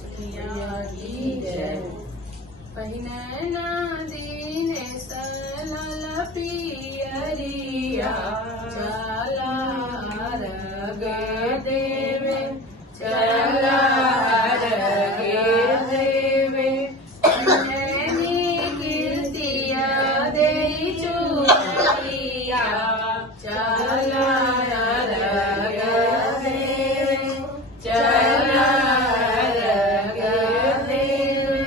मैया की जय। पहिनैना दीने सलल पियरिया चला अर्घ देवे चला अर्घ देवे। नैनी कीर्तिया देई चुनरिया चला अर्घ देवे चला अर्घ देवे।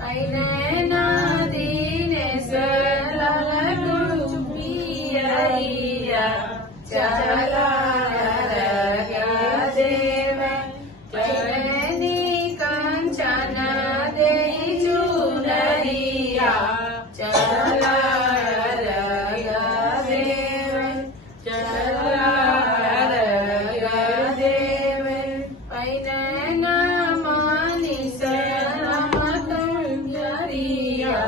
पहिनैना दीने सलल पियरिया चला अर्घ देवे। पहिनैनी कंचन देई चुनरिया चला अर्घ देवे चला अर्घ देवे। पहिनैना मानिस नमकंजरिया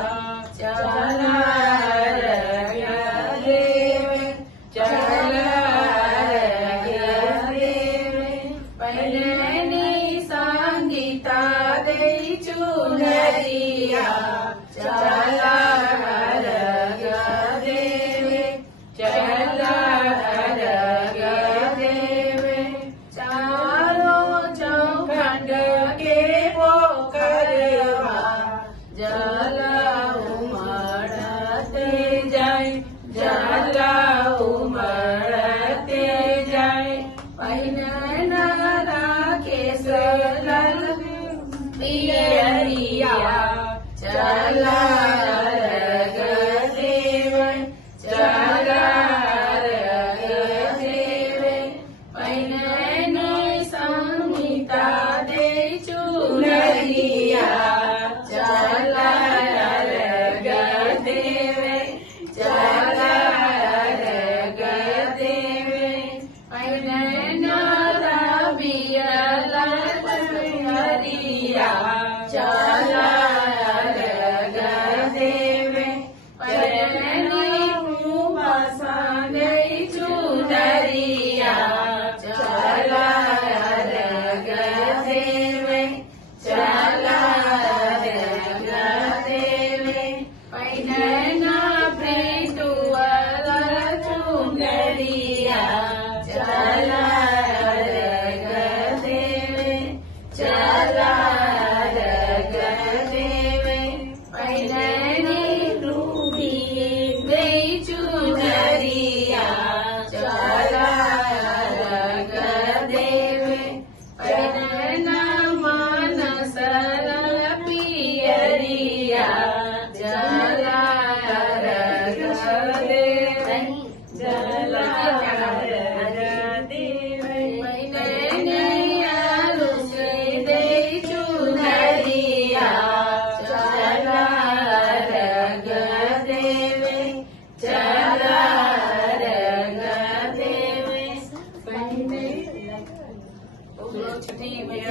चला अर्घ देवे चला अर्घ देवे। पहिनैनी संगीता देई चुनरिया चला अर्घ देवे चला अर्घ देवे। चारों चौखंड के पोखरवा जल उमड़ते जाए जल उमड़ते जाए। पहिनैना राखे सलल पियरिया चला अर्घ देवे चला अर्घ देवे। पहिनैना संगीता देई चुनरिया चला अर्घ देवे चला अर्घ देवे। पहिनैना रबियल चुनरिया चला अर्घ देवे। पहिनैनी कुमसा देई चुनरिया चला अर्घ देवे चला अर्घ देवे। पहिनैना प्रीतुअल चुनरिया चला अर्घ देवे चला अर्घ देवे। पहिनैनी रूबी देई चुनरिया चला अर्घ देवे। पहिनैना मानस पियरिया चला अर्घ देवे चला अर्घ देवे। पहिनैनी आरुष देई चुनरिया चला अर्घ देवे चला अर्घ देवे। पहिनैनी